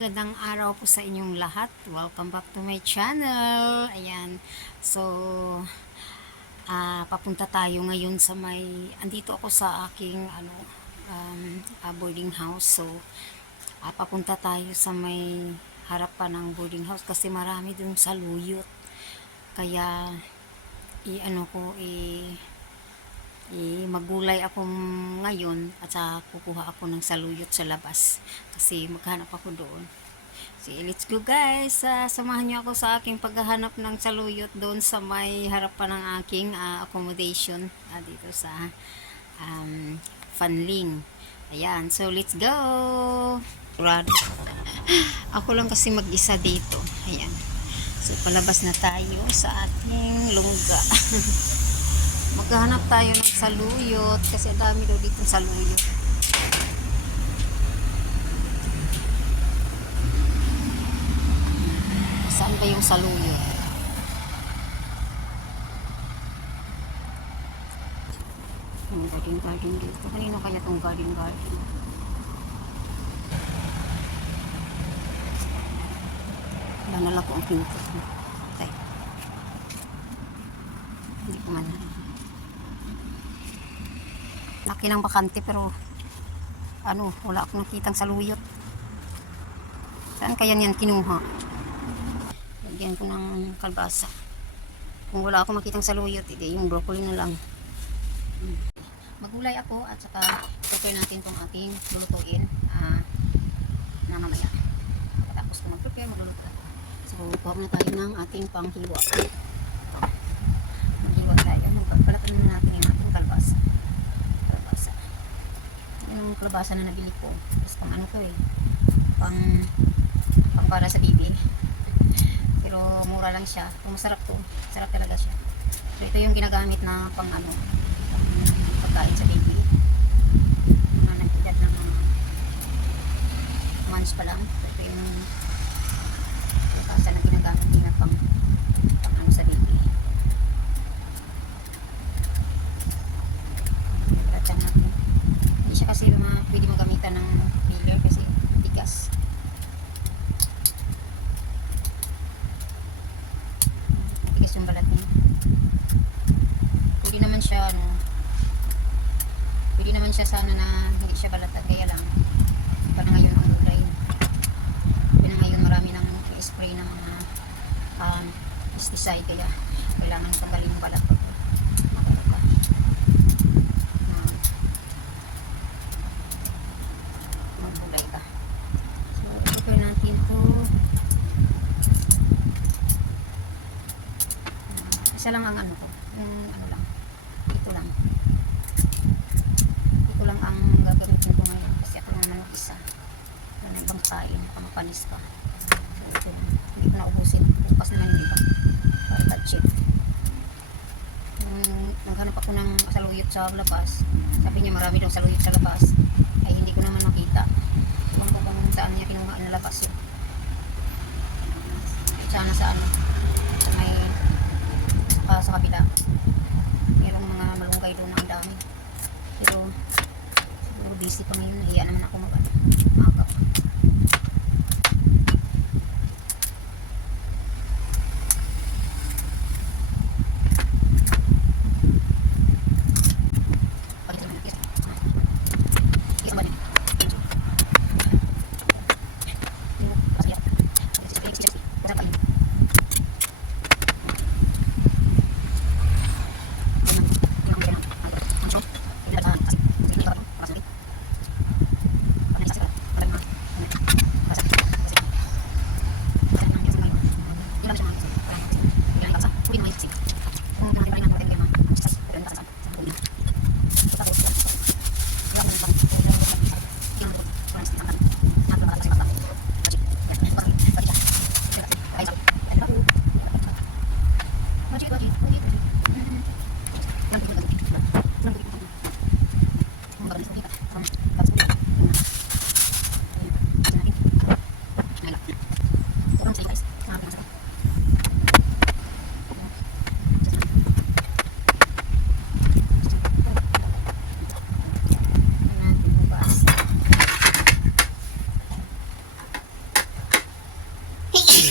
Magandang araw po sa inyong lahat. Welcome back to my channel. Ayan. So, papunta tayo ngayon sa andito ako sa aking boarding house. So, papunta tayo sa may harapan ng boarding house kasi marami dun sa luyot. Kaya, magulay ako ngayon at saka kukuha ako ng saluyot sa labas kasi maghanap ako doon. Let's go guys, samahan niyo ako sa aking paghahanap ng saluyot doon sa may harapan ng aking accommodation dito sa Fanling. Ayan, so let's go. Ako lang kasi mag-isa dito. Ayan, so palabas na tayo sa ating lungga. Maghahanap tayo ng saluyot kasi dami daw dito saluyot. Saan ba yung saluyot? Yung garden dito. Kanino kaya tong garden? Nanala ko ang pinto. Okay. Hindi ko man. Laki ng bakante pero wala akong nakitang saluyot. Saan kaya niyan kinuha? Lagyan ko ng kalbasa. Kung wala akong makitang saluyot, yung broccoli na lang. Magulay ako at saka prepare natin tong ating lulutuin na mamaya. Tapos kung mag-prepare, magluluto ako. So, kuha na tayo ng ating panghiwa. Maghiwa tayo. Magpapalakan na natin yung ating kalbasa. Yung kalabasa na nabili ko. Tapos pang pang para sa bibi. Pero mura lang siya. Kung masarap to, sarap talaga siya. So, ito yung ginagamit na pang pagkain sa baby. Mga nag-edad ng months pa lang. Ito yung kalabasa na ginagamit nila pang sa baby. Ratan natin. Hindi siya kasi pwede magamitan ng peeler kasi tigas. Tigas yung balat niya. Pwede naman siya sana na hindi siya balatan, kaya lang pa na ngayon ang gulay. Na ngayon marami nang spray ng mga pesticide, kaya kailangan tanggalin yung balat. Maggulay ka. So, prepare natin ito. Isa lang ang ko. Yung lang. Ito lang. Ito lang ang gagamitin ko ngayon. Kasi ako naman mag-isa. Wala na ibang kain. Pamapanis pa. So, ito lang. Hindi ko na ubusin. Bukas naman yung iba. Para budget. Naghanap ako ng saluyot sa labas. Sabi niya marami daw saluyot sa labas. Ay hindi ko naman makita. Kung saan niya kinuha na labas yun. Sana sa may sa kabila. Mayroong mga malunggay doon na ang dami. Pero siguro busy pa ngayon. Nahiya naman ako maaga.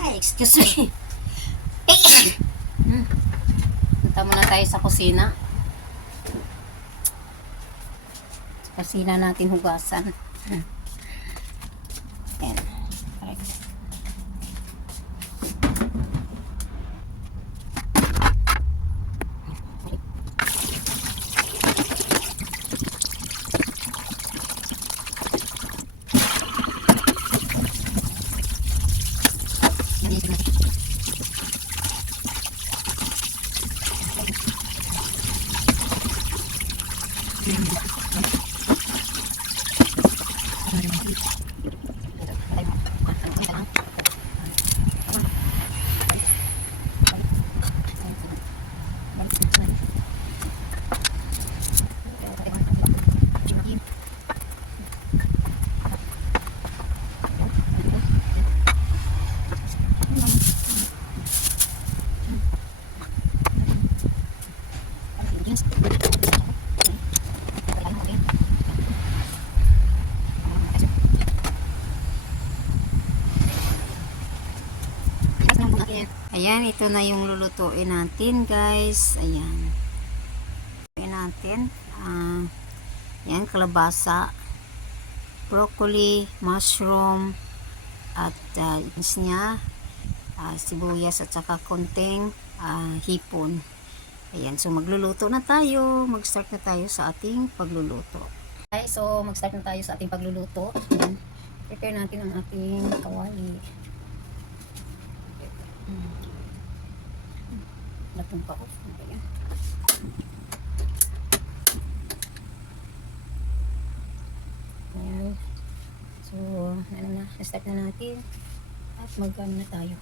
Ay, excuse me. Punta muna tayo sa kusina. Sa kusina natin hugasan. Ayan. Correct. Ayan, ito na yung lulutuin natin, guys. Ayan. Lulutuin natin. Ayan, kalabasa, broccoli, mushroom, at niya, sibuyas at saka konting hipon. Ayan, so magluluto na tayo. Mag-start na tayo sa ating pagluluto. Okay, so mag-start na tayo sa ating pagluluto. Ayan. Prepare natin ang ating kawali. Latong pa off. Ayan. Ayan. So, ano na, start na natin. At mag-ano na tayo.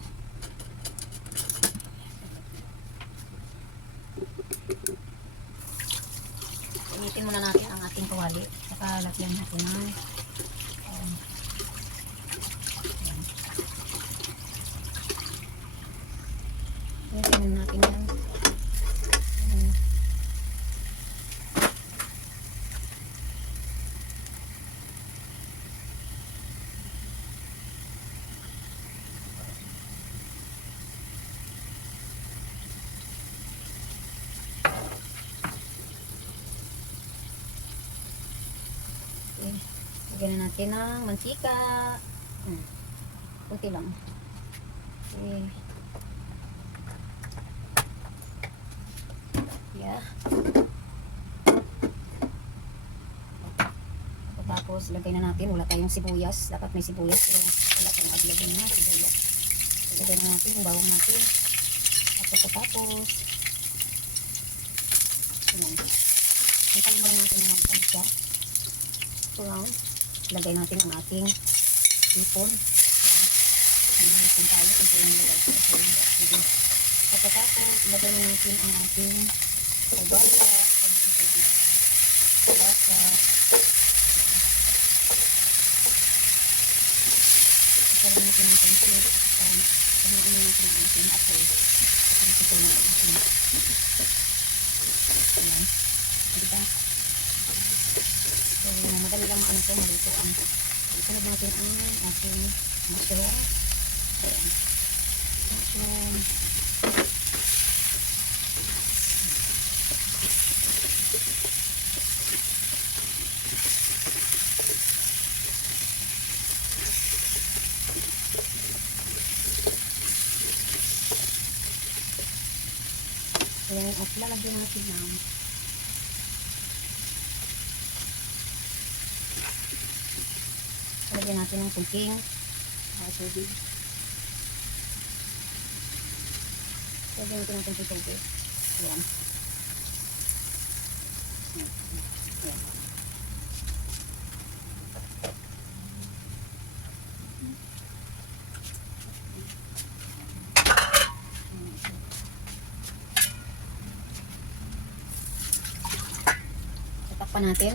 Initin muna natin ang ating kawali. Saka lagyan natin ng initin natin yan. Lagyan na natin ng mantika. Kunti lang. Okay. Yeah. Tapos, lagay na natin. Wala tayong sibuyas. Dapat may sibuyas. Pero wala tayong aglagay na sibuyas. Lagay na natin yung bawang natin. At tapos, ayan. Hintayin ba natin yung magpagka. Around. Lagay natin ang ating hipon. Hipon tayo kung palang lagay ko. At tapos, lagay na natin ang ating kalabasa. Kalabasa. Lagay natin ang pancit. Panayin natin ang ating apoy. Ang sito na natin. Ayan. Diba? So, madali lang maano ito, maluto ang isunod natin ang ating mushroom. Ayan. Mushroom. Ayan, at lalagyan natin ng lagyan natin ng kunting tubig. Lagyan natin ng kunting tubig. Ayan. Ayan. Tatakpan natin.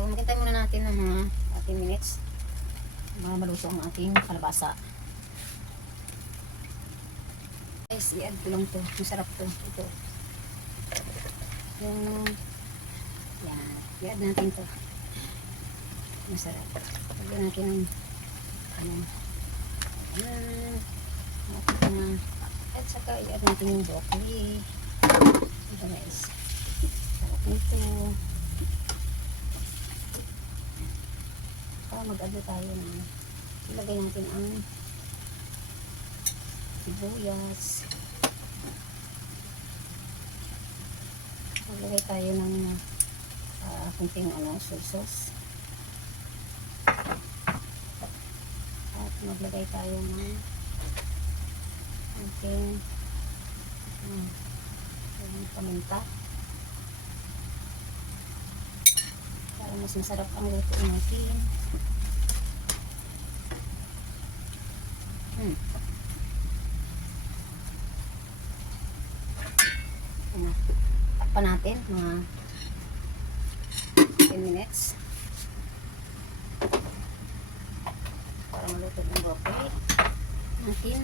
So, maghintay muna natin ng mga 30 minutes. Maluto ang ating kalabasa. Guys, i-add ko lang to. Masarap to. Ito. Yung, yan. I-add natin to. Masarap. Lagyan natin ng, ano, yan. At saka i-add natin yung broccoli. Ito guys. Sarap nito. Para mag-add na tayo ng, ilagay natin ang sibuyas. Maglagay tayo ng kunting soy sauce. At maglagay tayo ng kunting paminta. Para mas masarap ang luto natin. Takpan natin mga 10 minutes para maluto yung broccoli natin.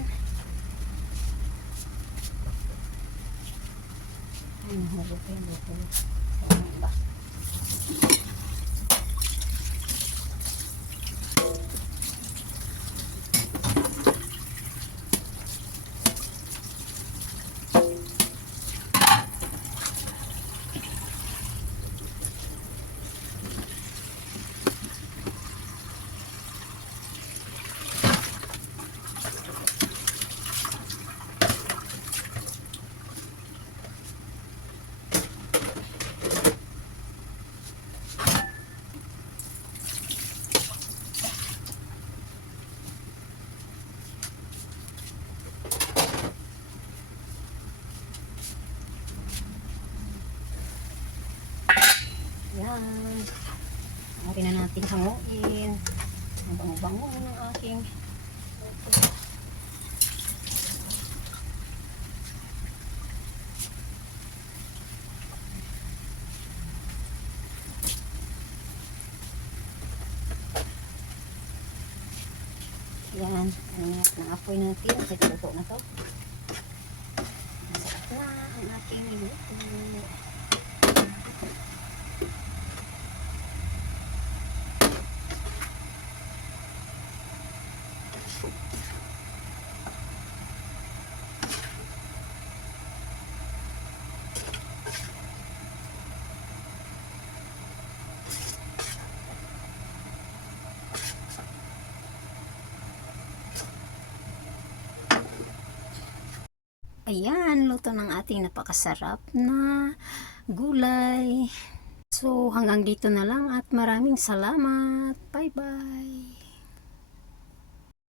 Ay, nahulog ko yung broccoli. Sayang ba? Yan. Okay na natin hanguin. Ang bango-bango ng aking yan. Nang-apoy natin. Kasi luto na to. Masarap na ang aking luto. Ayan, luto ng ating napakasarap na gulay. So, hanggang dito na lang at maraming salamat. Bye-bye!